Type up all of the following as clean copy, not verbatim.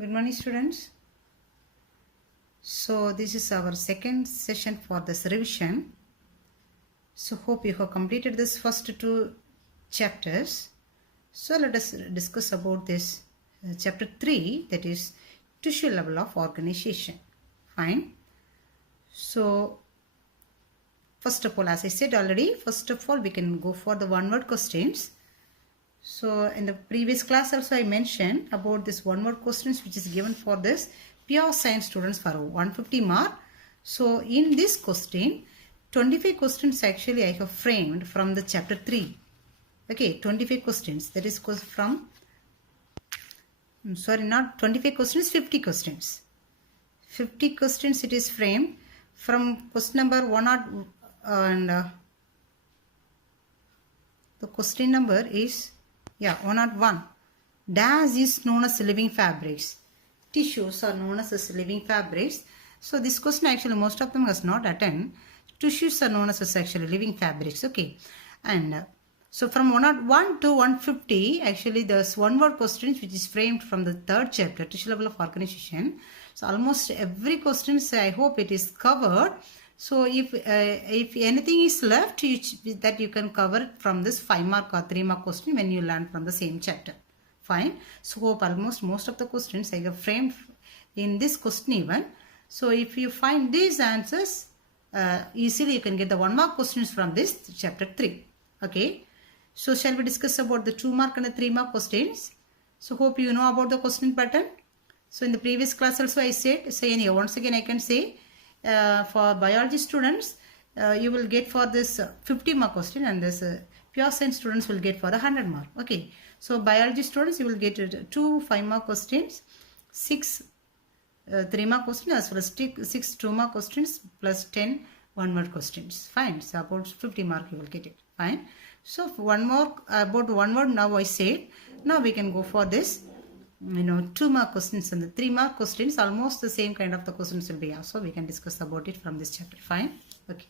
Good morning, students. So this is our second session for this revision. So hope you have completed this first two chapters. So let us discuss about this chapter 3, that is tissue level of organization. Fine. So first of all, as I said already, first of all we can go for the one word questions. So in the previous class also I mentioned about this one word questions which is given for this pure science students for 150 mark. So in this question, 25 questions actually I have framed from the chapter 3. Okay, 25 questions, that is from, sorry, not 25 questions, 50 questions. 50 questions it is framed from question number 1 and the question number is 101. Dash is known as living fabrics. Tissues are known as living fabrics. So this question actually most of them has not attended. Tissues are known as actually living fabrics. Okay. And so from 101 to 150 actually there's one word questions which is framed from the third chapter, tissue level of organization. So almost every question I hope it is covered. So if anything is left that you can cover it from this 5 mark or 3 mark question when you learn from the same chapter. Fine. So hope almost most of the questions I have framed in this question even. So if you find these answers easily you can get the 1 mark questions from this chapter 3. Okay. So shall we discuss about the 2 mark and the 3 mark questions. So hope you know about the question pattern. So in the previous class also I said, once again I can say, for biology students you will get for this 50 mark question, and this pure science students will get for the 100 mark. Okay, so biology students you will get 2 5 mark questions, 6 3 mark questions, as well as 6 2 mark questions plus 10 1 word questions. Fine. So about 50 mark you will get it. Fine. So one more about 1 word now I said. Now we can go for this 2 mark questions and the 3 mark questions. Almost the same kind of the questions will be asked. So we can discuss about it from this chapter. Fine. Okay.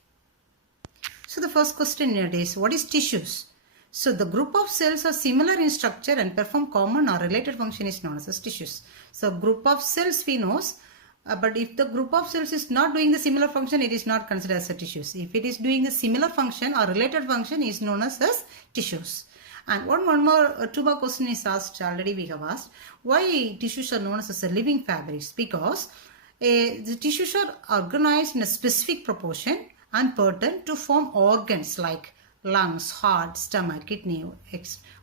So the first question is, what is tissues? So the group of cells are similar in structure and perform common or related function is known as tissues. So group of cells we know, but if the group of cells is not doing the similar function, it is not considered as a tissues. If it is doing the similar function or related function, is known as tissues. And one more 2 mark question is asked, already we have asked, why tissues are known as living fabrics? Because the tissues are organized in a specific proportion and pattern to form organs like lungs, heart, stomach, kidney,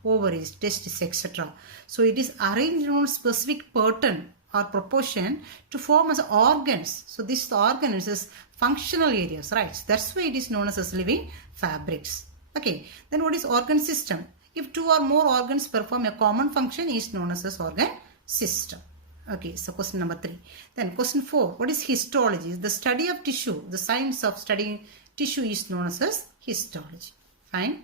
ovaries, testes, etc. So it is arranged in a specific pattern or proportion to form as organs. So this organ is functional areas, right? That's why it is known as living fabrics. Okay. Then what is organ system? If 2 or more organs perform a common function, is known as organ system. Okay, so question number 3. Then question 4. What is histology? The study of tissue. The science of studying tissue is known as histology. Fine.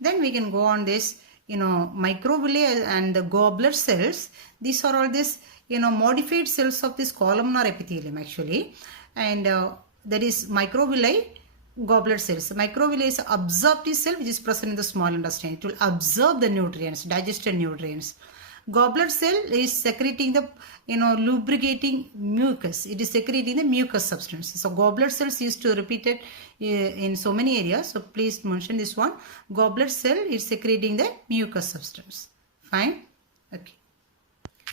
Then we can go on this, microvilli and the goblet cells. These are all this, modified cells of this columnar epithelium actually. And that is microvilli, goblet cells. Microvilli is absorptive cell which is present in the small intestine. It will absorb the nutrients, digested nutrients. Goblet cell is secreting the lubricating mucus. It is secreting the mucus substance. So goblet cells used to repeat it in so many areas. So please mention this one. Goblet cell is secreting the mucus substance. Fine. Okay.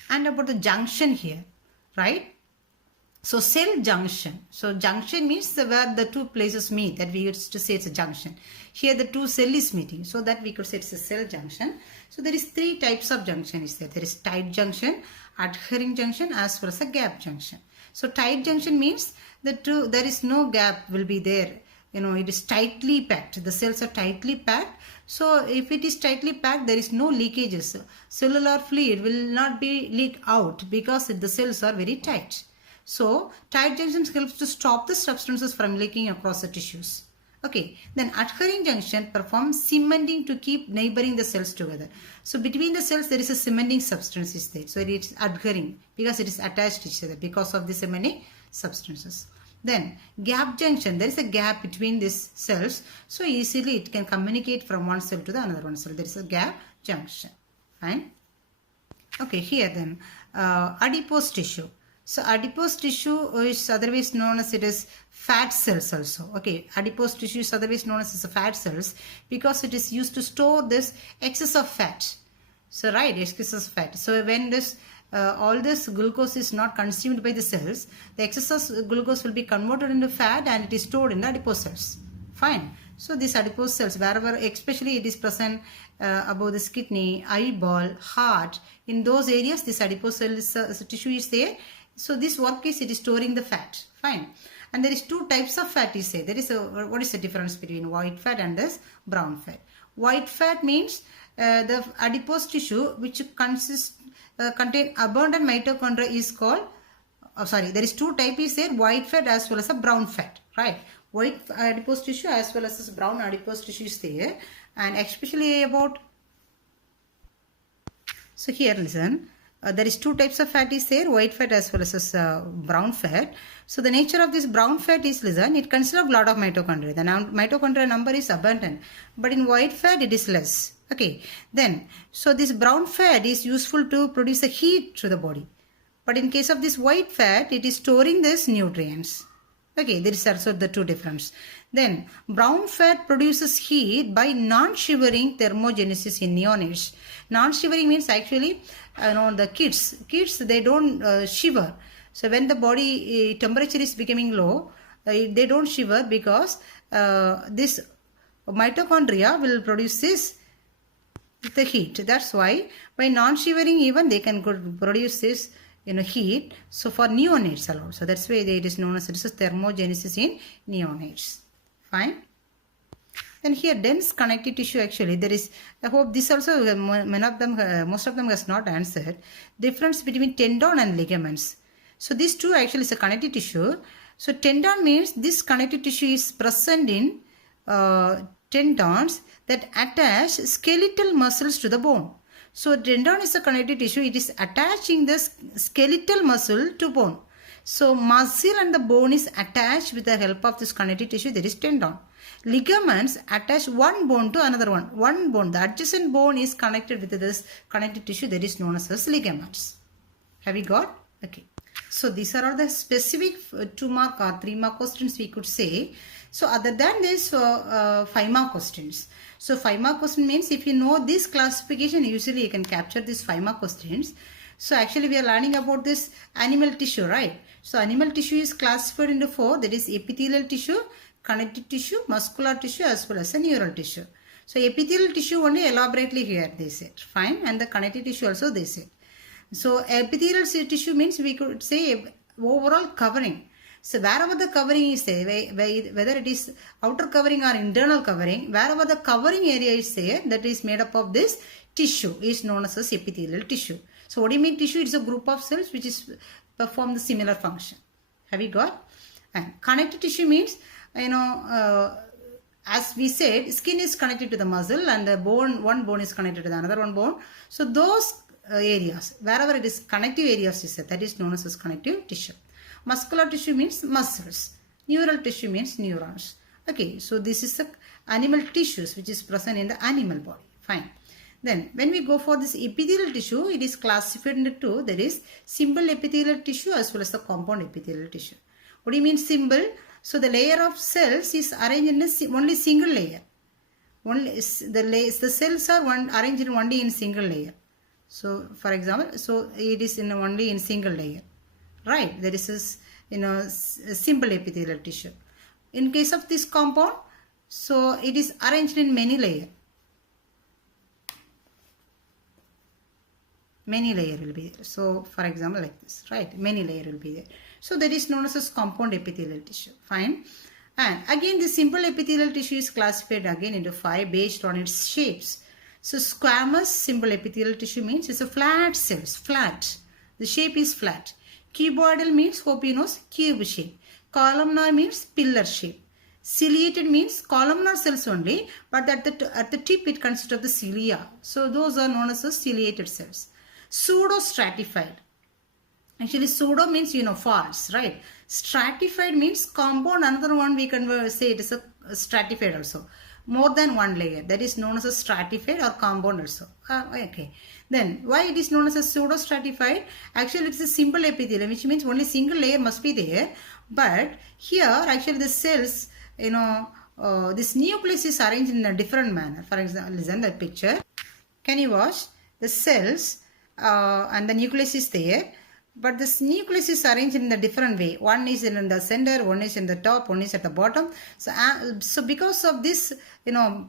And about the junction here, right? So cell junction. So junction means where the 2 places meet, that we used to say it's a junction. Here the 2 cell is meeting, so that we could say it's a cell junction. So there is 3 types of junction is there. There is tight junction, adhering junction, as well as a gap junction. So tight junction means there is no gap will be there. It is tightly packed. The cells are tightly packed. So if it is tightly packed, there is no leakages. Cellular fluid will not be leaked out because the cells are very tight. So tight junctions helps to stop the substances from leaking across the tissues. Okay, then adhering junction performs cementing to keep neighboring the cells together. So between the cells there is a cementing substance is there. So it is adhering because it is attached to each other because of the cementing substances. Then gap junction, there is a gap between these cells. So easily it can communicate from one cell to the another one cell. There is a gap junction. Fine. Okay, here then, adipose tissue. So adipose tissue is otherwise known as it is fat cells also. Okay, adipose tissue is otherwise known as fat cells because it is used to store this excess of fat. So right, excess of fat. So when this all this glucose is not consumed by the cells, the excess of glucose will be converted into fat and it is stored in the adipose cells. Fine. So these adipose cells, wherever especially it is present above this kidney, eyeball, heart, in those areas this adipose cells tissue is there. So this work is it is storing the fat. Fine. And there is two types of fat is there. There is what is the difference between white fat and this brown fat? White fat means the adipose tissue which consists contain abundant mitochondria is called there is two types is there, white fat as well as a brown fat, right? White adipose tissue as well as this brown adipose tissue is there, and especially about, so here listen, there is two types of fat is there, white fat as well as this, brown fat. So the nature of this brown fat is, listen, it consists of a lot of mitochondria. The mitochondria number is abundant, but in white fat it is less. Okay, then so this brown fat is useful to produce the heat to the body, but in case of this white fat it is storing these nutrients. Okay, there is also the two difference. Then brown fat produces heat by non-shivering thermogenesis in neonates. Non-shivering means actually the kids they don't shiver. So when the body temperature is becoming low, they don't shiver because this mitochondria will produce this the heat. That's why by non-shivering even they can produce this heat. So for neonates alone. So that's why it is known as thermogenesis in neonates. Fine. Then here dense connective tissue, actually there is, I hope this also most of them has not answered. Difference between tendon and ligaments. So these two actually is a connective tissue. So tendon means this connective tissue is present in tendons that attach skeletal muscles to the bone. So tendon is a connective tissue. It is attaching the skeletal muscle to bone. So muscle and the bone is attached with the help of this connective tissue. That is tendon. Ligaments attach one bone to another one. One bone, the adjacent bone is connected with this connective tissue. That is known as ligaments. Have you got? Okay. So these are all the specific 2 mark or 3 mark questions we could say. So other than this 5 mark questions. So 5 mark question means if you know this classification, usually you can capture these 5 mark questions. So actually we are learning about this animal tissue, right? So animal tissue is classified into 4, that is epithelial tissue, connective tissue, muscular tissue as well as a neural tissue. So epithelial tissue only elaborately here they said, fine, and the connective tissue also they said. So epithelial tissue means we could say overall covering. So wherever the covering is there, whether it is outer covering or internal covering, wherever the covering area is there, that is made up of this tissue is known as epithelial tissue. So what do you mean tissue? It's a group of cells which is perform the similar function. Have you got? And connective tissue means, as we said, skin is connected to the muscle and the bone, one bone is connected to the another one bone. So those areas, wherever it is connective areas is there, that is known as connective tissue. Muscular tissue means muscles. Neural tissue means neurons. Okay, so this is the animal tissues which is present in the animal body. Fine. Then when we go for this epithelial tissue, it is classified into 2. There is simple epithelial tissue as well as the compound epithelial tissue. What do you mean simple? So the layer of cells is arranged in only single layer. Only the cells are arranged only in single layer. So for example, so it is only in single layer. Right, there is a simple epithelial tissue. In case of this compound, so it is arranged in many layer. Many layer will be there. So for example like this, right, many layer will be there. So that is known as compound epithelial tissue. Fine. And again the simple epithelial tissue is classified again into 5 based on its shapes. So squamous simple epithelial tissue means it's a flat cells, flat. The shape is flat. Cuboidal means, hope you know, cube shape. Columnar means pillar shape. Ciliated means columnar cells only, but at the tip it consists of the cilia. So those are known as the ciliated cells. Pseudo-stratified. Actually pseudo means false, right? Stratified means compound, another one we can say it is a stratified also. more than one layer. That is known as a stratified or compound also. Okay. Then why it is known as a pseudo-stratified? Actually, it's a simple epithelium, which means only single layer must be there. But here, actually, the cells, this nucleus is arranged in a different manner. For example, listen the picture. Can you watch? The cells and the nucleus is there. But this nucleus is arranged in a different way. One is in the center, one is in the top, one is at the bottom. So because of this,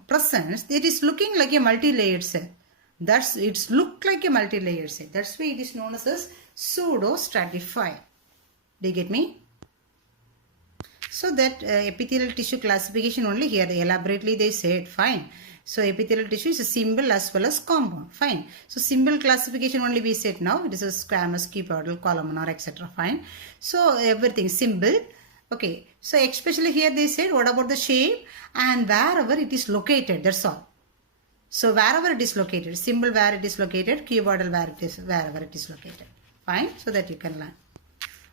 presence, it is looking like a multi-layered cell. It's look like a multi-layered cell. That's why it is known as pseudo-stratified. Do you get me? So that epithelial tissue classification only here elaborately they said. Fine. So epithelial tissue is a symbol as well as compound. Fine. So symbol classification only we said now. It is a squamous, cuboidal, columnar, etc. Fine. So everything symbol. Okay. So especially here they said what about the shape and wherever it is located. That's all. So wherever it is located, symbol where it is located, cuboidal wherever it is located. Fine. So that you can learn.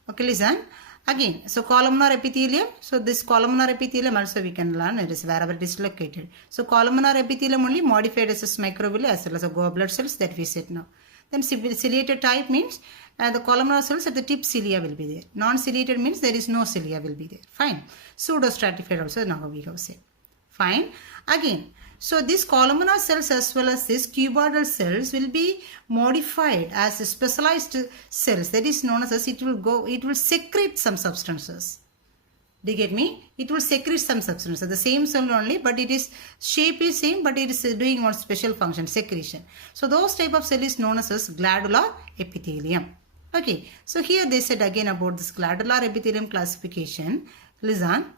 Okay, listen. Again, so columnar epithelium. So this columnar epithelium also we can learn. It is wherever it is located. So columnar epithelium only modified as a microvilli as well as a goblet cells that we said now. Then ciliated type means the columnar cells at the tip cilia will be there. Non-ciliated means there is no cilia will be there. Fine. Pseudo-stratified also now we have said. Fine. Again, so these columnar cells as well as these cuboidal cells will be modified as specialized cells. That is known as it will secrete some substances. Do you get me? It will secrete some substances. The same cell only, but it is shape is same, but it is doing one special function, secretion. So those type of cell is known as glandular epithelium. Okay. So here they said again about this glandular epithelium classification. Listen.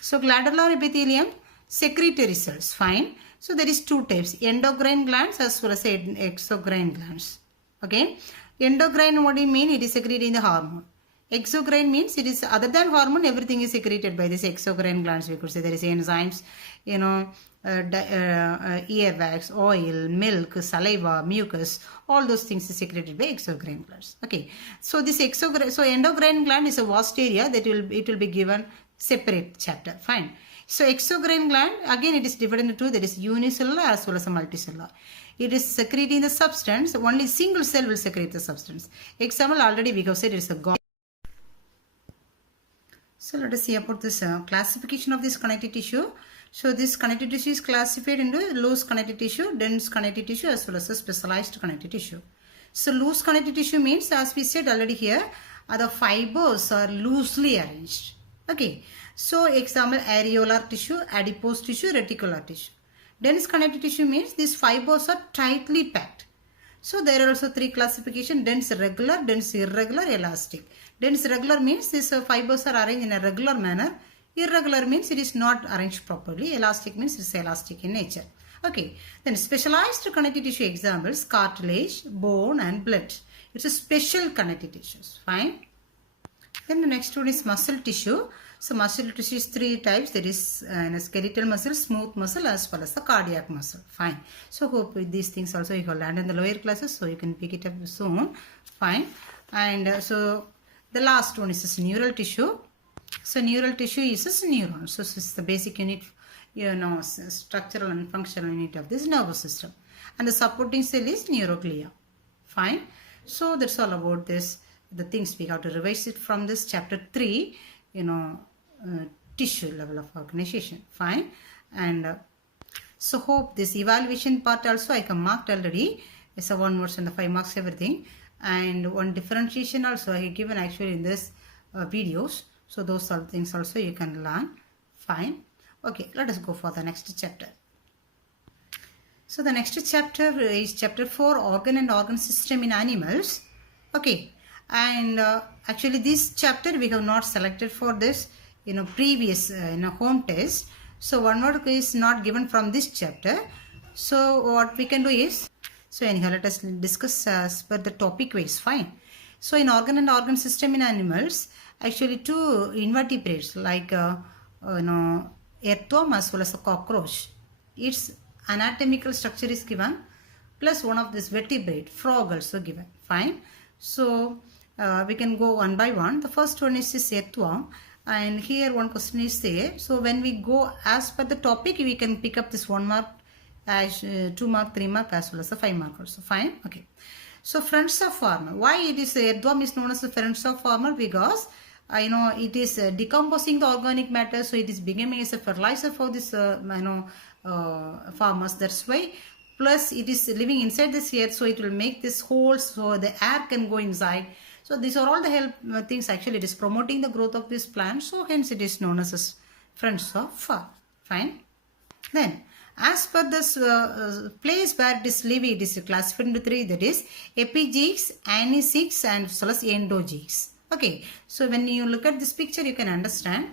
So glandular epithelium, secretory cells. Fine. So there is two types, endocrine glands as well as exocrine glands. Okay. Endocrine, what do you mean? It is secreting the hormone. Exocrine means it is other than hormone, everything is secreted by this exocrine glands. We could say there is enzymes, earwax, oil, milk, saliva, mucus, all those things is secreted by exocrine glands. Okay. So this endocrine gland is a vast area that it will be given separate chapter. Fine. So exocrine gland, again it is divided into two, that is unicellular as well as a multicellular. It is secreting the substance, only single cell will secrete the substance. Example already we have said it is a gall. So let us see about this classification of this connective tissue. So this connective tissue is classified into loose connective tissue, dense connective tissue as well as a specialized connective tissue. So loose connective tissue means, as we said already here, the fibers are loosely arranged. Okay. So example areolar tissue, adipose tissue, reticular tissue. Dense connective tissue means these fibers are tightly packed. So there are also three classifications: dense regular, dense irregular, elastic. Dense regular means these fibers are arranged in a regular manner. Irregular means it is not arranged properly. Elastic means it is elastic in nature. Okay. Then specialized connective tissue examples: cartilage, bone and blood. It's a special connective tissues. Fine. Then the next one is muscle tissue. So muscle tissue is three types. There is skeletal muscle, smooth muscle as well as the cardiac muscle. Fine. So hope with these things also you have learned in the lower classes. So you can pick it up soon. Fine. And so the last one is this neural tissue. So neural tissue is this neuron. So this is the basic unit, structural and functional unit of this nervous system. And the supporting cell is neuroglia. Fine. So that's all about this. The things we have to revise it from this chapter 3, tissue level of organization. Fine. And so hope this evaluation part also I can marked already. It's a 1 words and the 5 marks everything. And one differentiation also I have given actually in this videos. So those are things also you can learn. Fine. Okay. Let us go for the next chapter. So the next chapter is chapter 4, organ and organ system in animals. Okay. And actually this chapter we have not selected for this previous home test. So one word is not given from this chapter. So what we can do is, so anyhow let us discuss as per the topic wise. Fine. So in organ and organ system in animals, actually two invertebrates like earthworm as well as a cockroach, its anatomical structure is given, plus one of this vertebrate, frog also given. Fine. So we can go one by one. The first one is this earthworm. And here one question is there. So when we go as per the topic, we can pick up this 1 mark, as 2 mark, 3 mark, as well as the 5 mark also. Fine. Okay. So friends of farmer. Why it is earthworm is known as the friends of farmer? Because it is decomposing the organic matter, so it is becoming as a fertilizer for this farmers. That's why. Plus it is living inside this earth, so it will make this holes so the air can go inside. So these are all the help things. Actually, it is promoting the growth of this plant. So hence it is known as friends of farm. Fine. Then as per this place where it is living, it is classified into 3. That is epigees, aniseeds, and as well as endogees. Okay. So when you look at this picture, you can understand.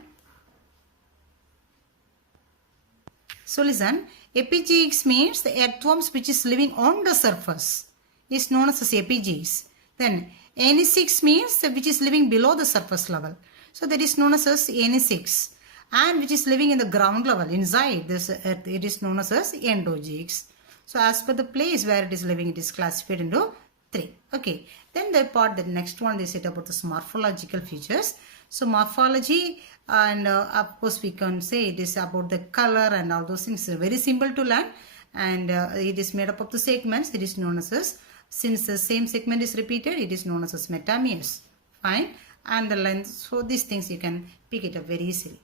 So listen, epigees means the earthworms which is living on the surface is known as epigees. Then aniseeds means which is living below the surface level. So that is known as aniseeds. And which is living in the ground level inside this earth, it is known as endogees. So as per the place where it is living, it is classified into 3. Okay. Then the next one they said about the morphological features. So morphology, and of course we can say it is about the color and all those things. Very simple to learn, and it is made up of the segments. It is known as, since the same segment is repeated, it is known as metameres. Fine. And the length. So these things you can pick it up very easily.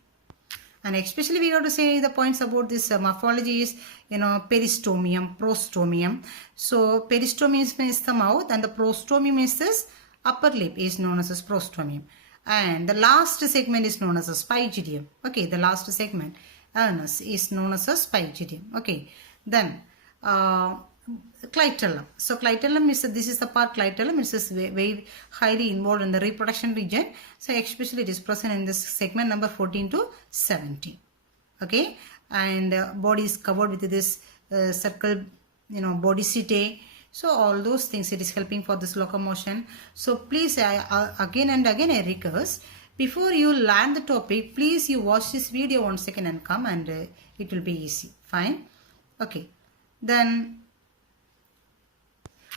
And especially we have to say the points about this morphology is, peristomium, prostomium. So peristomium is the mouth, and the prostomium is this upper lip is known as prostomium. And the last segment is known as pygidium. Okay, the last segment is known as pygidium. Okay, then clitellum. So clitellum is, this is the part clitellum. It is very highly involved in the reproduction region. So especially it is present in this segment number 14 to 17. Okay, and body is covered with this circle, body setae. So all those things, it is helping for this locomotion. So please, again and again I request, before you learn the topic, please you watch this video 1 second and come, and it will be easy. Fine. Okay. Then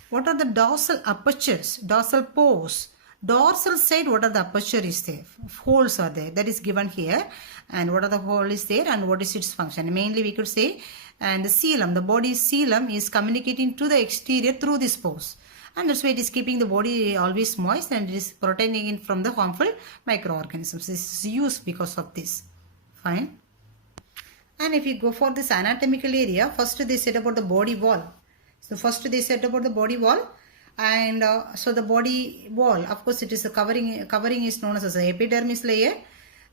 what are the dorsal apertures, dorsal pores? Dorsal side, what are the aperture is there? Holes are there. That is given here. And what are the hole is there, and what is its function? Mainly we could say, and the coelom, the body's coelom is communicating to the exterior through this pores. And that's why it is keeping the body always moist, and it is protecting it from the harmful microorganisms. This is used because of this. Fine. And if you go for this anatomical area, first they said about the body wall. So first they said about the body wall, and so the body wall, of course it is a covering is known as the epidermis layer,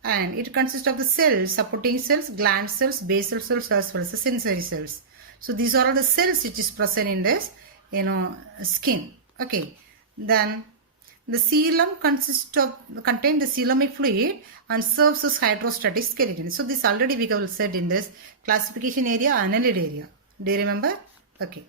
and it consists of the cells, supporting cells, gland cells, basal cells, as well as the sensory cells. So these are all the cells which is present in this skin. Okay. Then the coelom contain the coelomic fluid and serves as hydrostatic skeleton. So this already we have said in this classification area, annelid area. Do you remember? Okay.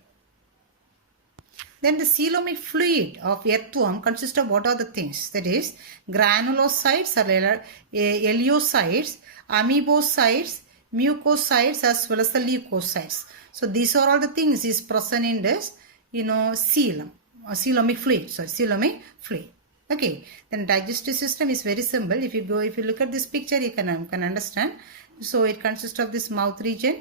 Then the coelomic fluid of earthworm consists of what are the things? That is granulocytes or eliocytes, amoebocytes, mucocytes, as well as the leukocytes. So these are all the things is present in this, coelom, or coelomic fluid. Sorry, coelomic fluid. Okay. Then digestive system is very simple. If you look at this picture, you can understand. So it consists of this mouth region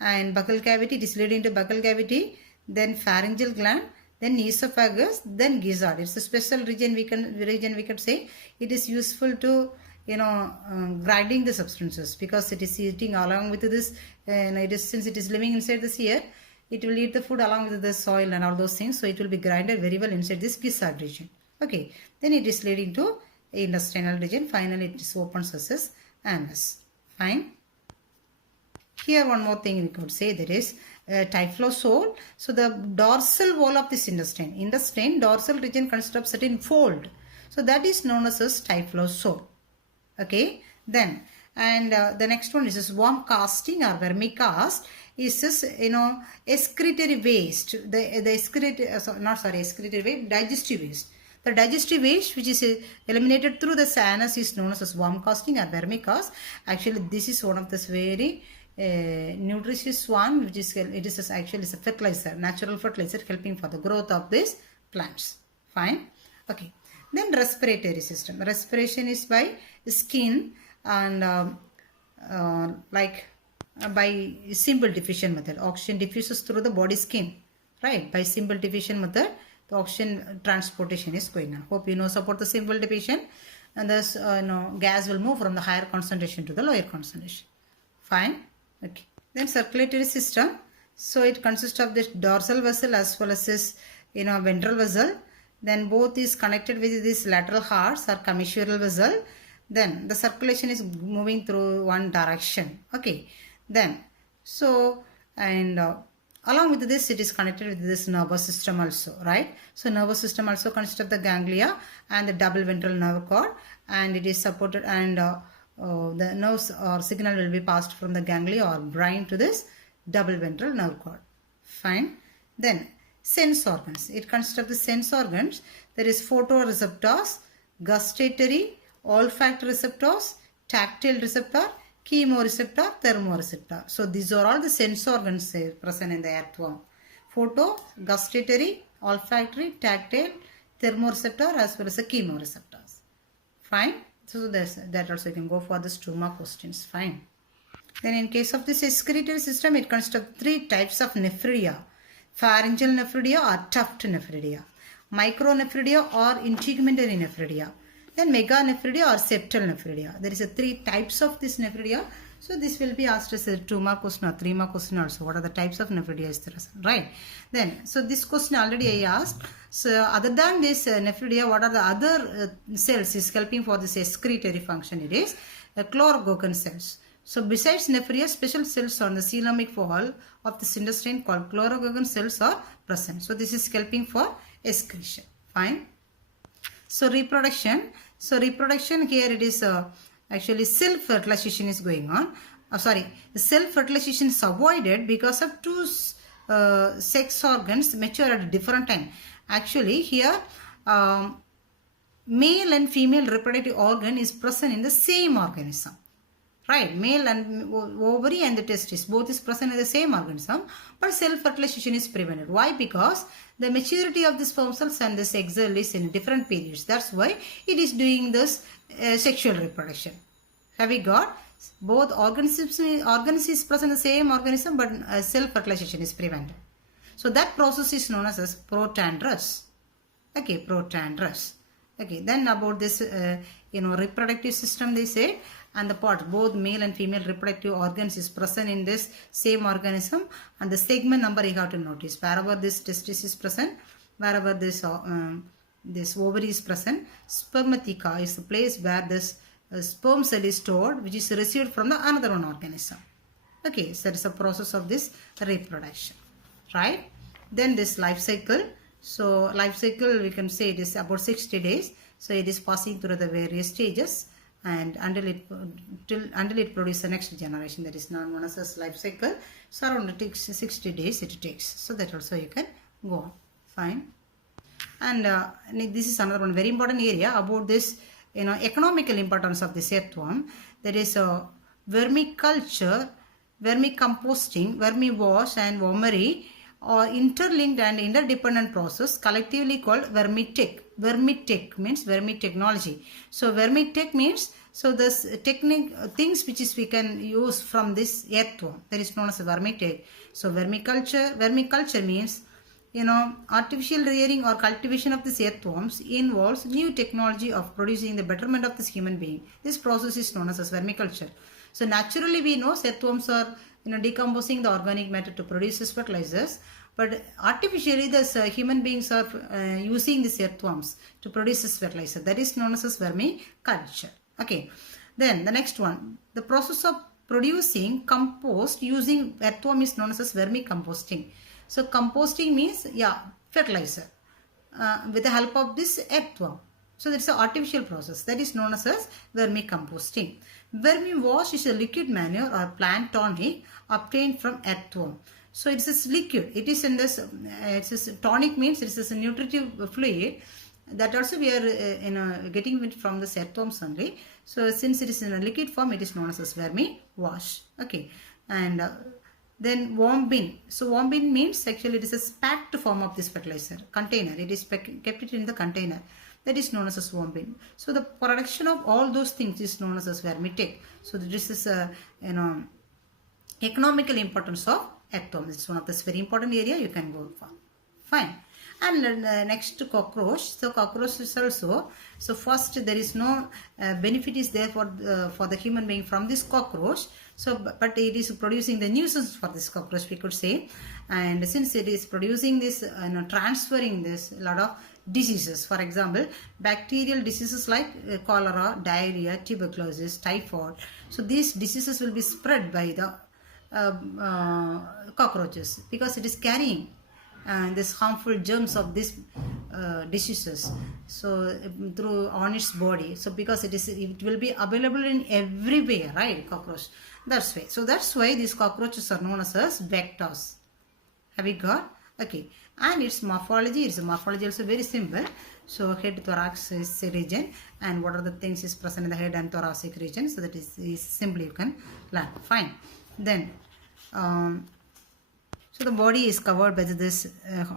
and buccal cavity. It is leading to buccal cavity. Then pharyngeal gland. Then esophagus, then gizzard. It's a special region we can say. It is useful to grinding the substances, because it is eating along with this, and since it is living inside this ear, it will eat the food along with the soil and all those things. So it will be grinded very well inside this gizzard region. Okay. Then it is leading to intestinal region. Finally, it is opens as anus. Fine. Here one more thing we could say, there is typhlosole. So the dorsal wall of this intestine, dorsal region consists of certain fold. So that is known as typhlosole. Okay. Then, and the next one is this worm casting or vermicast is this, excretory waste. Excretory waste, digestive waste. The digestive waste which is eliminated through the anus is known as worm casting or vermicast. Actually, this is one of the very nutritious one, which is actually a fertilizer, natural fertilizer, helping for the growth of these plants. Fine. Okay. Then respiratory system. Respiration is by the skin, and by simple diffusion method. Oxygen diffuses through the body skin, right? By simple diffusion method, the oxygen transportation is going on. Hope you know about the simple diffusion, and thus gas will move from the higher concentration to the lower concentration. Fine. Okay. Then circulatory system. So it consists of this dorsal vessel as well as this ventral vessel. Then both is connected with this lateral hearts or commissural vessel. Then the circulation is moving through one direction. Okay. Then so and along with this it is connected with this nervous system also, right? So nervous system also consists of the ganglia and the double ventral nerve cord, and it is supported, and the nerves or signal will be passed from the ganglia or brain to this double ventral nerve cord. Fine. Then sense organs. It consists of the sense organs. There is photoreceptors, gustatory, olfactory receptors, tactile receptor, chemoreceptor, thermoreceptor. So these are all the sense organs present in the earthworm. Photo, gustatory, olfactory, tactile, thermoreceptor as well as the chemoreceptors. Fine. So that also you can go for the 2 mark questions. Fine. Then in case of this excretory system, it consists of 3 types of nephridia. Pharyngeal nephridia or tuft nephridia. Micronephridia or integumentary nephridia. Then meganephridia or septal nephridia. There is a 3 types of this nephridia. So this will be asked as a 2 mark question or 3 mark question also. What are the types of nephridia is there, right? Then, so this question already I asked. So other than this nephridia, what are the other cells is helping for this excretory function? It is chlorogogan cells. So besides nephria, special cells on the coelomic wall of the intestine called chlorogogan cells are present. So this is helping for excretion. Fine. So reproduction. So reproduction here it is actually self-fertilization is going on. The self-fertilization is avoided because of 2 sex organs mature at a different time. Actually here male and female reproductive organ is present in the same organism. Right, male and ovary and the testis both is present in the same organism, but self-fertilization is prevented. Why? Because the maturity of the sperm cells and the egg cell is in different periods. That's why it is doing this sexual reproduction. Have we got? Both organisms is present in the same organism, but self-fertilization is prevented. So that process is known as protandrous. Okay, protandrous. Okay, then about this reproductive system they say, and the parts, both male and female reproductive organs is present in this same organism, and the segment number you have to notice. Wherever this testis is present, wherever this ovary is present, spermatheca is the place where this sperm cell is stored, which is received from the another one organism. Okay, so that is the process of this reproduction, right? Then this life cycle. So life cycle we can say it is about 60 days. So it is passing through the various stages, and until it produces the next generation, that is known as life cycle. So around 60 days it takes. So that also you can go on. Fine. And this is another one very important area about this economical importance of this earthworm. That is vermiculture, vermicomposting, vermiwash and wormery are interlinked and interdependent process collectively called vermitech. Vermitech means vermitechnology. So vermitech means, so this technique things which is we can use from this earthworm, that is known as vermitech. So vermiculture means artificial rearing or cultivation of these earthworms involves new technology of producing the betterment of this human being. This process is known as vermiculture. So naturally we know earthworms are decomposing the organic matter to produce these fertilizers, but artificially the human beings are using these earthworms to produce this fertilizer. That is known as vermiculture. Okay. Then the next one, the process of producing compost using earthworm is known as vermicomposting. So composting means fertilizer with the help of this earthworm. So that's an artificial process that is known as vermicomposting. Vermiwash is a liquid manure or plant tonic obtained from earthworm. So it's a liquid. It is in this. Tonic means it is a nutritive fluid. That also we are getting it from the earthworms only. So since it is in a liquid form, it is known as vermiwash. Okay, and then worm bin. So worm bin means actually it is a packed form of this fertilizer container. It is kept it in the container. that is known as a swarming. So the production of all those things is known as vermetic. So this is a economical importance of earthworm. It's one of this very important area you can go for. Fine. And next to cockroach. So cockroach is also, so first there is no benefit is there for the human being from this cockroach. So but it is producing the nuisance for this cockroach, we could say. And since it is producing this, transferring this lot of diseases, for example bacterial diseases like cholera, diarrhea, tuberculosis, typhoid. So these diseases will be spread by the cockroaches because it is carrying this harmful germs of these diseases, so through on its body. So because it will be available in everywhere, right, cockroach. That's why. So that's why these cockroaches are known as vectors. Have you got? Okay. And its morphology also very simple. So head thorax is region, and what are the things is present in the head and thoracic region. So that is simply you can learn. Fine. Then so the body is covered by this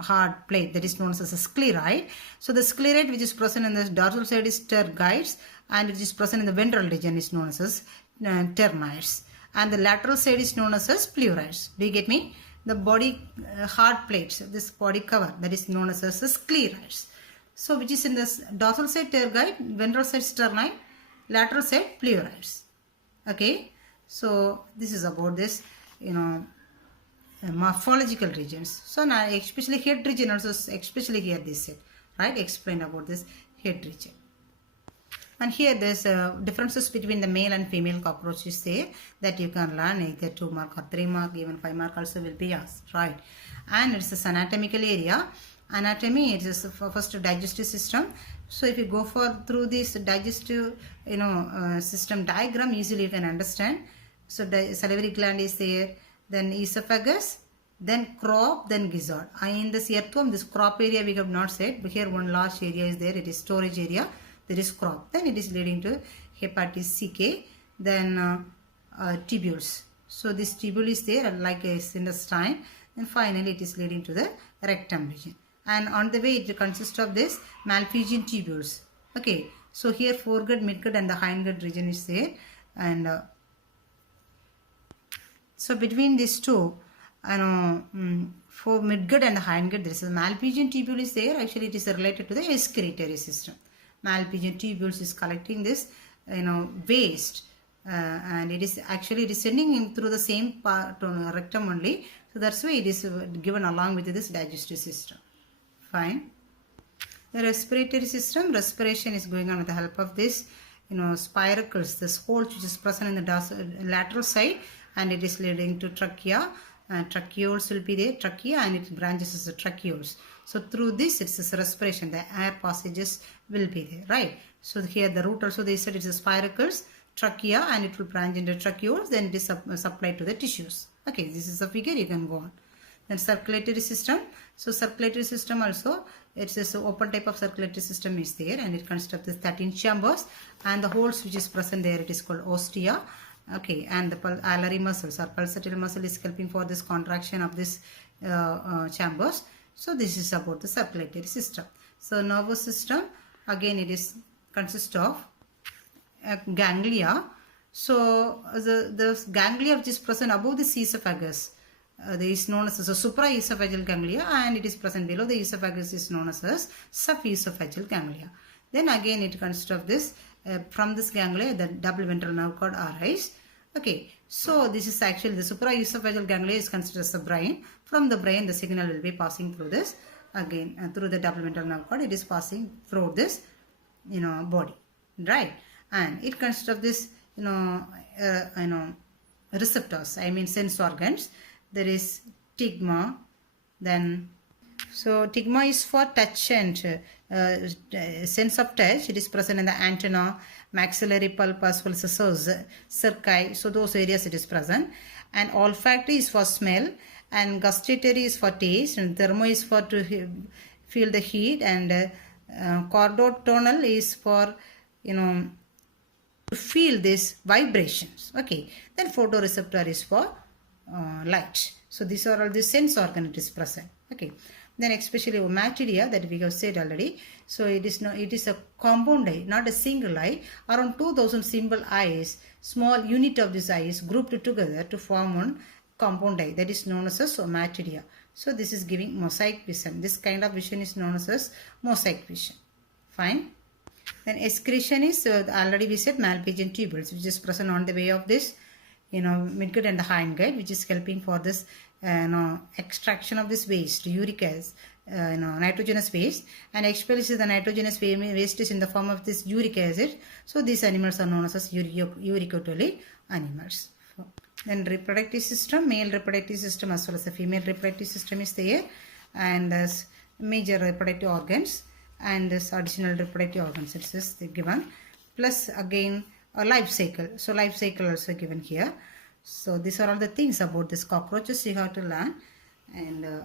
hard plate that is known as a scleroid. So the scleroid which is present in the dorsal side is tergites, and it is present in the ventral region is known as ternites, and the lateral side is known as pleurites. Do you get me? The body hard plates, this body cover, that is known as scleroids. So which is in the dorsal side tergite, ventral side sternite, lateral side pleurites. Okay. So this is about this, morphological regions. So now especially head region also, especially here this set, right, explain about this head region. And here there's differences between the male and female cockroaches there that you can learn, either 2 mark or 3 mark, even 5 mark also will be asked, right. And it's this anatomical area. Anatomy, it is first digestive system. So if you go through this digestive system diagram, easily you can understand. So the salivary gland is there, then esophagus, then crop, then gizzard. In this earthworm, this crop area we have not said, but here one large area is there, it is storage area, there is crop. Then it is leading to hepatitis CK, then tubules. So this tubule is there like a intestine, and finally it is leading to the rectum region. And on the way it consists of this Malpighian tubules. Okay, so here foregut, midgut and the hindgut region is there, and so between these two, for midgut and the hindgut, there is a Malpighian tubule is there. Actually, it is related to the excretory system. Malpighian tubules is collecting this, waste, and it is actually descending through the same part, rectum only. So that's why it is given along with this digestive system. Fine. The respiratory system, respiration is going on with the help of this, spiracles, this hole which is present in the lateral side, and it is leading to trachea. Tracheoles will be there, trachea, and it branches as the tracheoles. So through this, it's this respiration, the air passages will be there, right? So here the root also they said it's the spiracles, trachea, and it will branch into tracheoles, then it is supplied to the tissues. Okay, this is the figure, you can go on. Then circulatory system. So circulatory system also, it's this open type of circulatory system is there, and it consists of the 13 chambers, and the holes which is present there, it is called ostia. Okay, and the alary muscles or pulsatile muscle is helping for this contraction of this chambers. So this is about the circulatory system. So nervous system, again it is consists of ganglia. So the ganglia which is present above the esophagus, there is known as the supraesophageal ganglia, and it is present below the esophagus is known as subesophageal ganglia. Then again it consists of this, from this ganglia the double ventral nerve cord arise. Okay, so this is actually the supraesophageal ganglia is considered as the brain. From the brain the signal will be passing through this, again through the double ventral nerve cord, it is passing through this body, right? And it consists of this receptors, I mean sense organs. There is stigma, then so stigma is for touch and sense of touch. It is present in the antenna, maxillary pulp as well as the cerci. So those areas it is present. And olfactory is for smell, and gustatory is for taste, and thermo is for to feel the heat, and chordotonal is for to feel these vibrations. Okay, then photoreceptor is for light. So these are all the sense organ it is present. Okay, Then especially Ommatidia that we have said already. So it is a compound eye, not a single eye. Around 2000 simple eyes, small unit of this eye is grouped together to form one compound eye, that is known as Ommatidia. So this is giving mosaic vision. This kind of vision is known as mosaic vision. Fine. Then excretion is already we said Malpighian tubules, which is present on the way of this midgut and the hindgut, which is helping for this extraction of this waste, uric acid, nitrogenous waste, and expels the nitrogenous waste is in the form of this uric acid. So these animals are known as uricotally animals. Then reproductive system, male reproductive system as well as the female reproductive system is there, and as major reproductive organs and this additional reproductive organs it is given, plus again a life cycle. So life cycle also given here. So these are all the things about this cockroaches you have to learn. And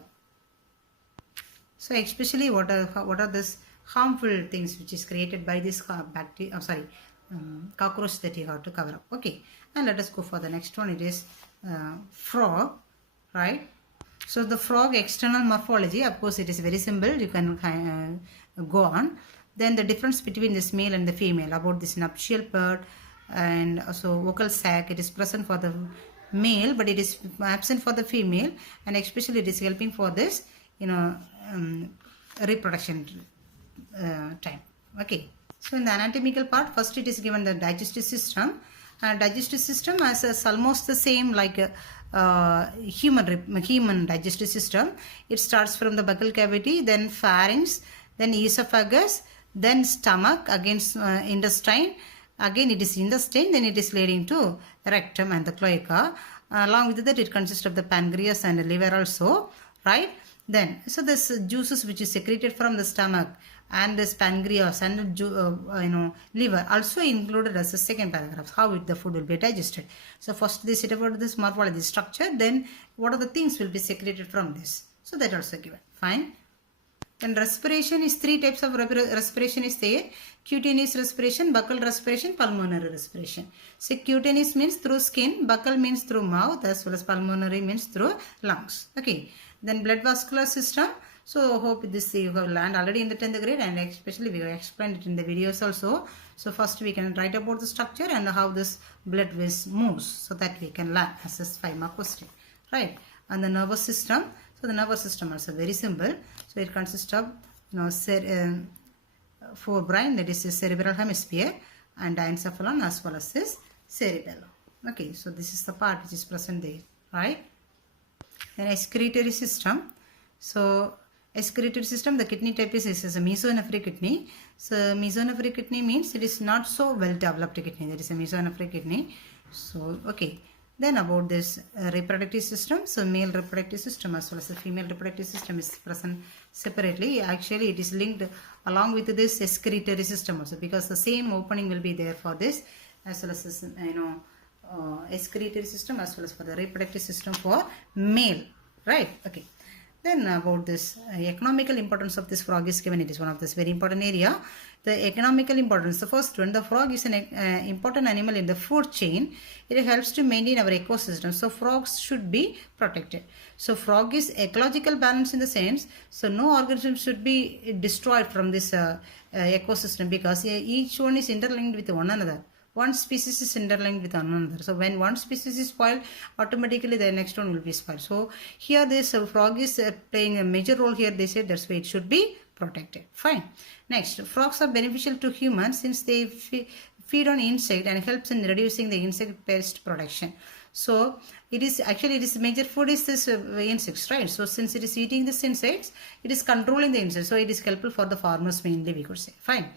so especially what are this harmful things which is created by this bacteria, cockroach that you have to cover up. Okay, and let us go for the next one. It is frog, right? So the frog external morphology, of course it is very simple, you can go on. Then the difference between this male and the female, about this nuptial part and also vocal sac, it is present for the male but it is absent for the female, and especially it is helping for this reproduction time. Okay, so in the anatomical part, first it is given the digestive system. Digestive system is almost the same like human digestive system. It starts from the buccal cavity, then pharynx, then esophagus, then stomach, again intestine, again it is intestine, then it is leading to rectum and the cloaca. Along with that it consists of the pancreas and the liver also, right? Then so this juices which is secreted from the stomach and this pancreas and liver also included as the second paragraph, how the food will be digested. So first they said about this morphology structure, then what are the things will be secreted from this, so that also given. Fine. Then respiration is three types of respiration is there: cutaneous respiration, buccal respiration, pulmonary respiration. So cutaneous means through skin, buccal means through mouth, as well as pulmonary means through lungs. Okay. Then blood vascular system. So hope this you have learned already in the 10th grade, and especially we have explained it in the videos also. So first we can write about the structure and how this blood moves, so that we can learn as a 5-mark question, right? And the nervous system. So the nervous system also very simple. So it consists of forebrain, that is the cerebral hemisphere, and diencephalon as well as this cerebellum. Okay, so this is the part which is present there, right? Then excretory system. So excretory system, the kidney type is a mesonephric kidney. So mesonephric kidney means it is not so well developed kidney. That is a mesonephric kidney. So okay. Then about this reproductive system. So male reproductive system as well as the female reproductive system is present separately. Actually it is linked along with this excretory system also, because the same opening will be there for this as well as this, excretory system as well as for the reproductive system for male, right? Okay. Then about this economical importance of this frog is given. It is one of this very important area. The economical importance, the first one, the frog is an important animal in the food chain. It helps to maintain our ecosystem. So frogs should be protected. So frog is ecological balance in the sense, so no organism should be destroyed from this ecosystem, because each one is interlinked with one another. One species is interlinked with another. So when one species is spoiled, automatically the next one will be spoiled. So here this frog is playing a major role here. They said that's why it should be protected. Fine. Next, frogs are beneficial to humans since they feed on insect and helps in reducing the insect pest production. So it is major food is this insects, right? So since it is eating these insects, it is controlling the insects. So it is helpful for the farmers mainly, we could say. Fine.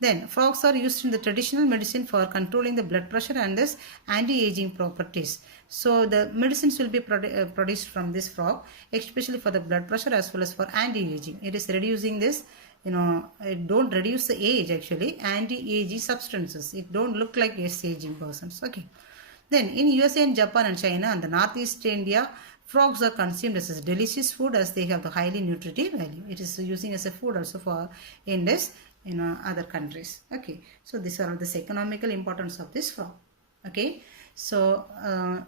Then frogs are used in the traditional medicine for controlling the blood pressure and this anti-aging properties. So the medicines will be produced from this frog, especially for the blood pressure as well as for anti-aging. It is reducing this, it don't reduce the age actually, anti-aging substances. It don't look like aging persons. Okay. Then in USA and Japan and China and the Northeast India, frogs are consumed as a delicious food as they have the highly nutritive value. It is using as a food also for in this other countries. Okay, so these are all this economical importance of this frog. Okay, so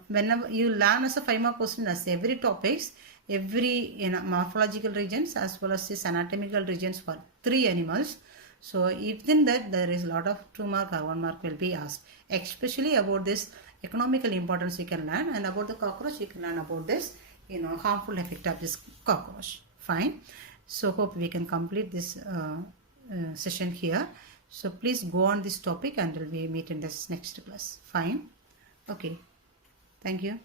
whenever you learn as a 5-mark question as every topics, every morphological regions as well as this anatomical regions for 3 animals. So within that there is a lot of 2 mark or 1 mark will be asked, especially about this economical importance you can learn, and about the cockroach you can learn about this harmful effect of this cockroach. Fine. So hope we can complete this session here. So please go on this topic until we meet in this next class. Fine. Okay. Thank you.